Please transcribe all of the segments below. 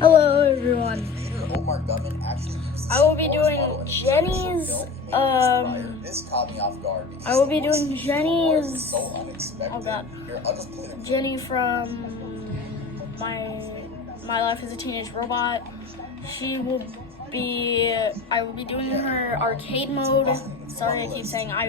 Hello everyone. Creator Omar Gutman actually used I will be doing Jenny's This caught me off guard because I will be doing so Jenny's unexpected. oh god. Here, I'll just play the Jenny from My Life as a Teenage Robot. I will be doing her arcade mode. Sorry I keep saying I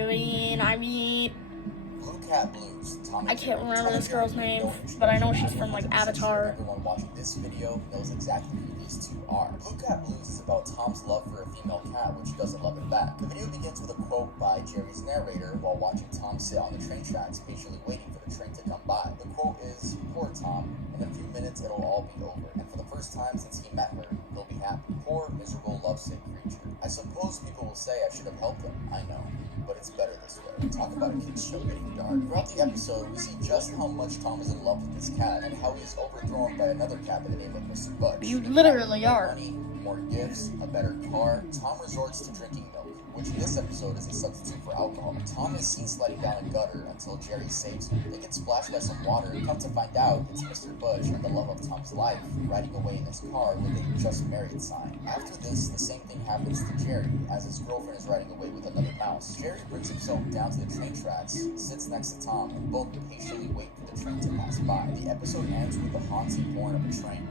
Blue Cat Blues. I can't remember this girl's name, but I know she's from like Avatar. Everyone watching this video knows exactly who these two are. Blue Cat Blues is about Tom's love for a female cat, which doesn't love him back. The video begins with a quote by Jerry's narrator while watching Tom sit on the train tracks, patiently waiting for the train to come by. The quote is, "Poor Tom, in a few minutes it'll all be over, and for the first time since he met her, he'll be happy. Poor, miserable, lovesick creature. I suppose people will say I should have helped him, I know, but it's better this way." Talk about a kid's show getting dark. Throughout the episode, we see just how much Tom is in love with this cat and how he is overthrown by another cat by the name of Mr. Budge. You literally are. Money, more gifts, a better car. Tom resorts to drinking milk, which in this episode is a substitute for alcohol. Tom is seen sliding down a gutter until Jerry saves him. They get splashed by some water and come to find out it's Mr. Budge and the love of Tom's life riding away in his car with a just married sign. After this, the same thing happens to Jerry as his girlfriend is riding away with another mouse. Jerry brings himself down to the train tracks, sits next to Tom, and both patiently wait for the train to pass by. The episode ends with the haunting horn of a train.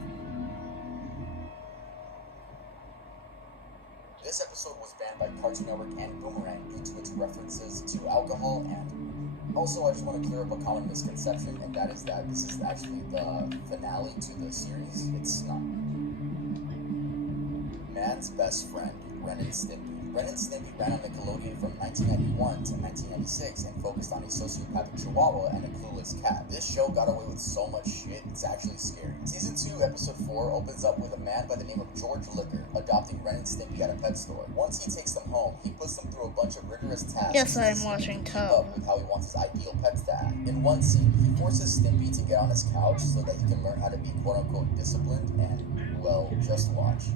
This episode was banned by Cartoon Network and Boomerang due to its references to alcohol, and also I just want to clear up a common misconception, and that is that this is actually the finale to the series. It's not. Man's Best Friend, Ren and Stimpy. Ren and Stimpy ran on Nickelodeon from 1991 to 1996 and focused on a sociopathic chihuahua and a clueless cat. This show got away with so much shit, it's actually scary. Season 2, Episode 4 opens up with a man by the name of George Liquor adopting Ren and Stimpy at a pet store. Once he takes them home, he puts them through a bunch of rigorous tasks. Yes, I'm watching to keep up with how he wants his ideal pets to act. In one scene, he forces Stimpy to get on his couch so that he can learn how to be quote-unquote disciplined, and, well, just watch.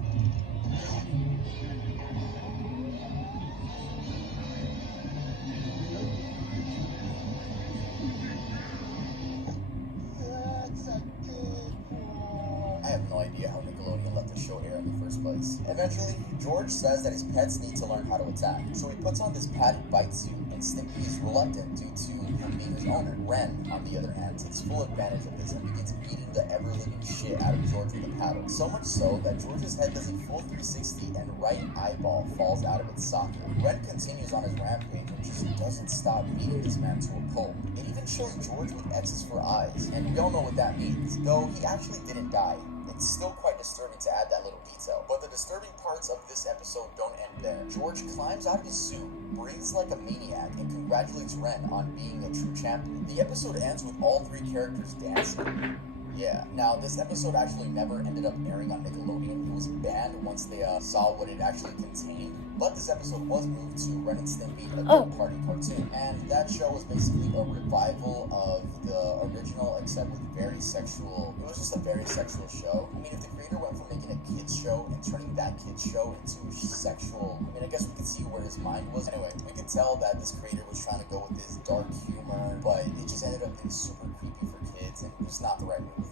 I have no idea how Nickelodeon let the show air in the first place. Eventually, George says that his pets need to learn how to attack, so he puts on this padded bite suit, and Stimpy is reluctant due to him being his owner. Ren, on the other hand, takes full advantage of this and begins beating the ever-living shit out of George with a paddle. So much so that George's head does a full 360 and right eyeball falls out of its socket. Ren continues on his rampage and just doesn't stop beating this man to a pulp. It even shows George with X's for eyes, and we all know what that means. Though he actually didn't die, it's still quite disturbing to add that little detail. But the disturbing parts of this episode don't end there. George climbs out of his suit, breathes like a maniac, and congratulates Ren on being a true champion. The episode ends with all three characters dancing. Yeah, now this episode actually never ended up airing on Nickelodeon. It was banned once they saw what it actually contained. But this episode was moved to Ren and Stimpy, a third-party cartoon. And that show was basically a revival of the original, except with very sexual. It was just a very sexual show. I mean, if the creator went from making a kids show and turning that kids show into sexual, I mean, I guess we could see where his mind was. Anyway, we could tell that this creator was trying to go with this dark humor, but it just ended up being super creepy for kids and just not the right move.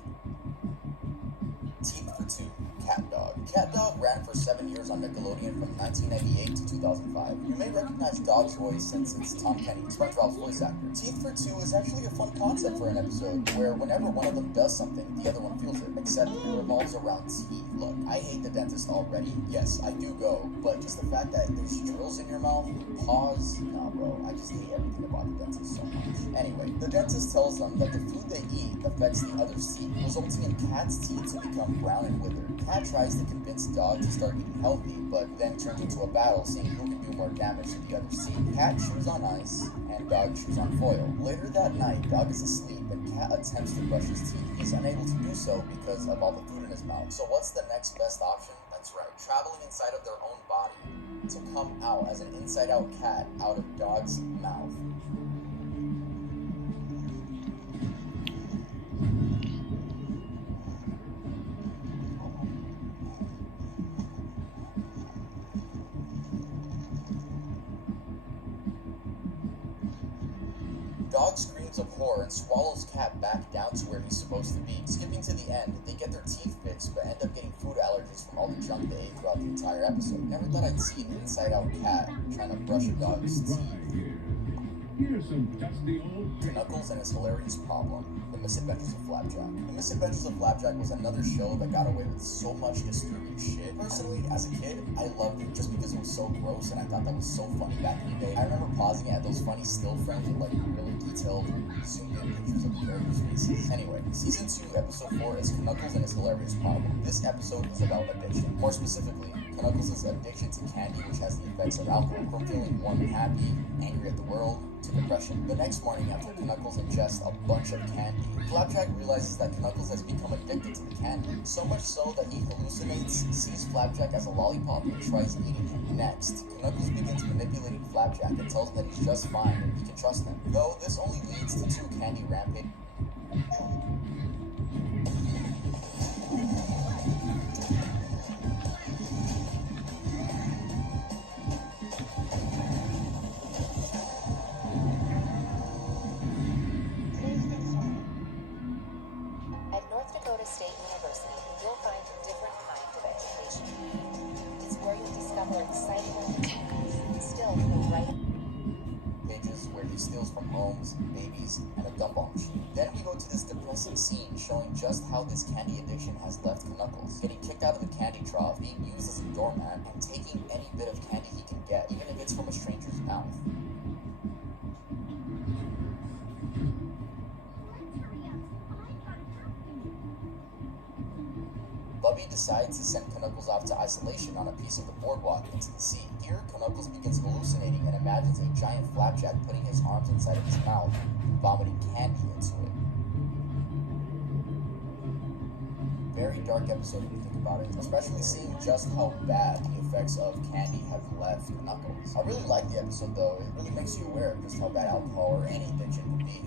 Teeth for Two, Cat Dog. Cat Dog ran for 7 years on Nickelodeon from 1998 to 2005. You may recognize Dog's voice since it's Tom Kenny, SpongeBob's voice actor. Teeth for Two is actually a fun concept for an episode where whenever one of them does something, the other one feels it, except it revolves around teeth. Look, I hate the dentist already. Yes, I do go, but just the fact that there's drills in your mouth, paws, nah bro, I just hate everything about the dentist so much. Anyway, the dentist tells them that the food they eat affects the other's teeth, resulting in Cat's teeth to become brown and withered. Cat tries to convince Dog to start eating healthy, but then turns into a battle, seeing who can do more damage to the other's teeth. Cat chews on ice, and Dog chews on foil. Later that night, Dog is asleep, and Cat attempts to brush his teeth. He's unable to do so because of all the food in his mouth. So what's the next best option? That's right, traveling inside of their own body to come out as an inside-out cat out of Dog's mouth. Dog screams of horror and swallows Cat back down to where he's supposed to be. Skipping to the end, they get their teeth fixed but end up getting from all the junk they ate throughout the entire episode. Never thought I'd see an inside-out cat trying to brush a dog's teeth. Knuckles and his hilarious problem, The Misadventures of Flapjack. The Misadventures of Flapjack was another show that got away with so much disturbing shit. Personally, as a kid, I loved it just because it was so gross and I thought that was so funny back in the day. I remember pausing at those funny still frames with like really detailed, zoomed in pictures of the characters' faces. Anyway, season 2, episode 4 is Knuckles and his hilarious problem. This episode is about addiction. More specifically, Knuckles' addiction to candy, which has the effects of alcohol, from feeling warm and happy, angry at the world, to depression. The next morning, after Knuckles ingests a bunch of candy, Flapjack realizes that Knuckles has become addicted to the candy, so much so that he hallucinates, sees Flapjack as a lollipop, and tries eating him. Next, Knuckles begins manipulating Flapjack and tells him that he's just fine and he can trust him, though this only leads to 2 candy rampage. State University, you'll find different kinds of education. It's where you'll discover exciting opportunities and still feel right. Pages where he steals from homes, babies, and a gumball machine. Then we go to this depressing scene showing just how this candy addiction has left Knuckles, getting kicked out of the candy trough, being used as a doormat, and taking any bit of candy he can get, even if it's from a stranger's mouth. Bubby decides to send Knuckles off to isolation on a piece of the boardwalk into the sea. Here, Knuckles begins hallucinating and imagines a giant Flapjack putting his arms inside of his mouth and vomiting candy into it. Very dark episode if you think about it, especially seeing just how bad the effects of candy have left Knuckles. I really like the episode though. It really makes you aware of just how bad alcohol or any addiction can be.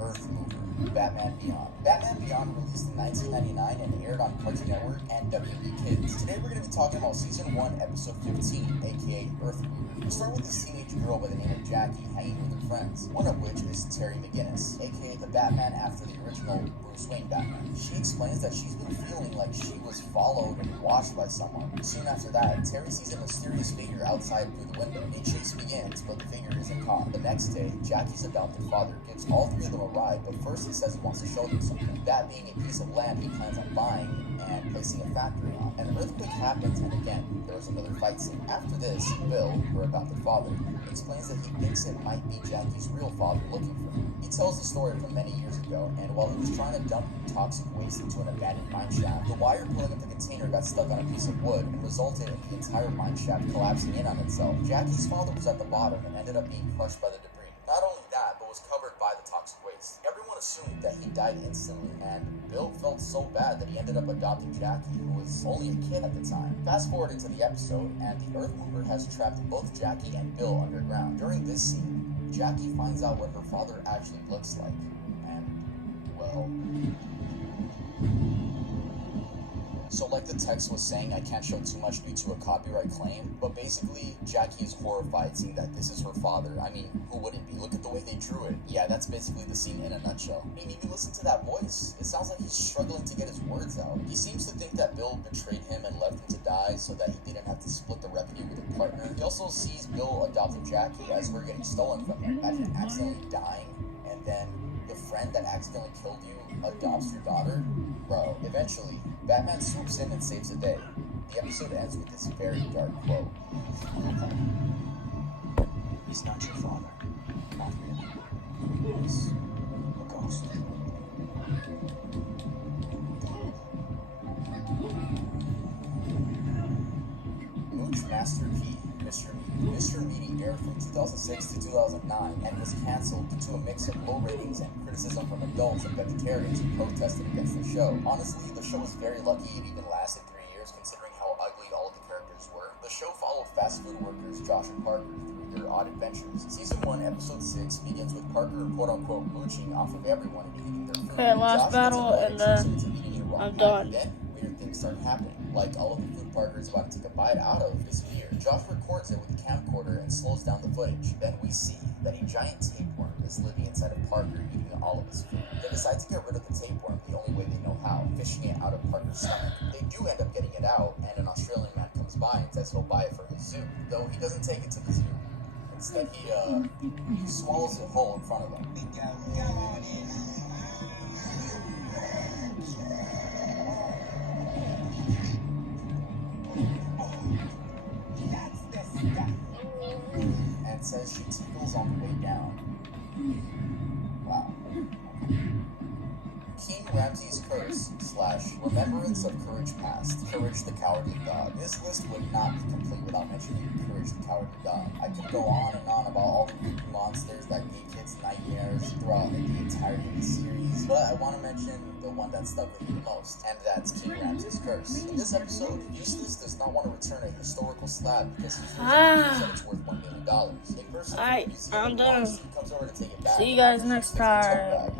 Earth Mover, Batman Beyond. Batman Beyond released in 1999 and aired on Cartoon Network and WB Kids. Today we're going to be talking about Season 1, Episode 15, aka Earth Mover. We start with this teenage girl by the name of Jackie hanging with her friends, one of which is Terry McGinnis, aka the Batman after the original Bruce Wayne Batman. She explains that she's been feeling like she was followed and watched by someone. Soon after that, Terry sees a mysterious figure outside through the window. A chase begins, but the figure isn't caught. The next day, Jackie's adopted father gives all 3 of them a ride, but first he says he wants to show them something, that being a piece of land he plans on buying and placing a factory on. An earthquake happens, and again, there was another fight scene. After this, Bill, her adopted father, explains that he thinks it might be Jackie's real father looking for her. He tells the story from many years ago, and while he was trying to dump toxic waste into an abandoned mine shaft, the wire pulling up the container got stuck on a piece of wood and resulted in the entire mine shaft collapsing in on itself. Jackie's father was at the bottom and ended up being crushed by the debris. Not only that, but was covered by the toxic waste. Everyone assumed that he died instantly, and Bill felt so bad that he ended up adopting Jackie, who was only a kid at the time. Fast forward into the episode, and the Earth Mover has trapped both Jackie and Bill underground. During this scene, Jackie finds out what her father actually looks like, and, well... So like the text was saying, I can't show too much due to a copyright claim, but basically, Jackie is horrified seeing that this is her father. I mean, who wouldn't be? Look at the way they drew it. Yeah, that's basically the scene in a nutshell. I mean, even listen to that voice. It sounds like he's struggling to get his words out. He seems to think that Bill betrayed him and left him to die so that he didn't have to split the revenue with a partner. He also sees Bill adopting Jackie as her getting stolen from him. Imagine accidentally dying, and then the friend that accidentally killed you adopts your daughter? Bro, eventually, Batman swoops in and saves the day. The episode ends with this very dark quote. He's not your father. Not really. He's a ghost. Mooch Master P. Mr. Meaty aired from 2006 to 2009 and was canceled due to a mix of low ratings and criticism from adults and vegetarians who protested against the show. Honestly, the show was very lucky it even lasted 3 years considering how ugly all the characters were. The show followed fast food workers Josh and Parker through their odd adventures. Season 1, Episode 6 begins with Parker quote-unquote mooching off of everyone and eating their food. Okay, last Josh battle, gets and then into eating a raw I'm patty. done. Then weird things start happening. like all of the food Parker is about to take a bite out of, disappear. Josh records it with the camcorder and slows down the footage. Then we see that a giant tapeworm is living inside of Parker, eating all of his food. They decide to get rid of the tapeworm the only way they know how, fishing it out of Parker's stomach. They do end up getting it out, and an Australian man comes by and says he'll buy it for his zoo, though he doesn't take it to the zoo. Instead, he swallows it whole in front of him. And says she tickles on the way down. Wow. King Ramses' curse / remembrance of Courage Past. Courage the Cowardly God. This list would not be complete without mentioning Courage the Cowardly God. I could go on and on about all the creepy monsters that gave kids nightmares throughout the entirety of the series, but I want to mention the one that stuck with me the most, and that's King Ramses' curse. In this episode, Eustace does not want to return a historical slab because he feels that it's worth $1 million. A person Alright, I'm done. comes over to take it back. See you guys next time.